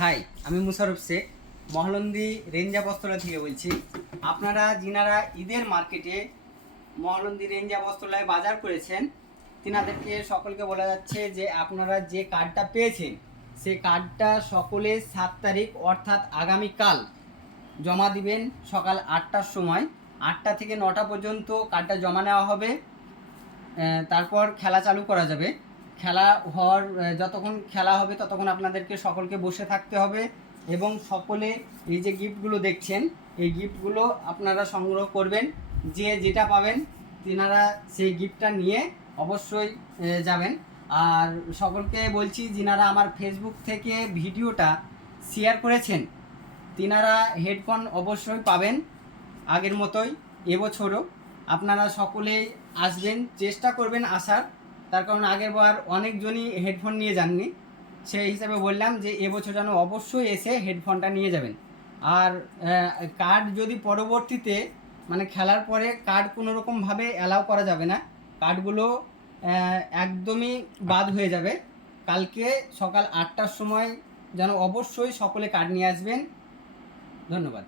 High, আমি মুশারফ শেখ মহলন্দি রেঞ্জা বস্ত্রালয় থেকে বলছি। আপনারা যিনারা ঈদের মার্কেটে মহলন্দি রেঞ্জা বস্ত্রালয়ে বাজার করেছেন তিনাদেরকে সকলকে বলা যাচ্ছে যে আপনারা যে কার্ডটা পেয়েছেন সেই কার্ডটা সকলে 7 তারিখ অর্থাৎ আগামীকাল জমা দিবেন সকাল 8টার সময়। 8টা থেকে 9টা পর্যন্ত কার্ডটা জমা নেওয়া হবে। তারপর খেলা চালু করা যাবে। খেলা হওয়ার যতক্ষণ খেলা হবে ততক্ষণ আপনাদেরকে সকলকে বসে থাকতে হবে এবং সকলে এই যে গিফটগুলো দেখছেন এই গিফটগুলো আপনারা সংগ্রহ করবেন। যে যেটা পাবেন তেনারা সেই গিফটটা নিয়ে অবশ্যই যাবেন। আর সকলকে বলছি যিনারা আমার ফেসবুক থেকে ভিডিওটা শেয়ার করেছেন তিনারা হেডফোন অবশ্যই পাবেন আগের মতোই এবছরও। আপনারা সকলেই আসবেন, চেষ্টা করবেন আসার, তার কারণ আগের বার অনেকজনই হেডফোন নিয়ে যাননি, সেই হিসাবে বললাম যে এবছর যেন অবশ্যই এসে হেডফোনটা নিয়ে যাবেন। আর কার্ড যদি পরবর্তীতে মানে খেলার পরে কার্ড কোনো রকমভাবে অ্যালাউ করা যাবে না, কার্ডগুলো একদমই বাদ হয়ে যাবে। কালকে সকাল 8টার সময় যেন অবশ্যই সকলে কার্ড নিয়ে আসবেন। ধন্যবাদ।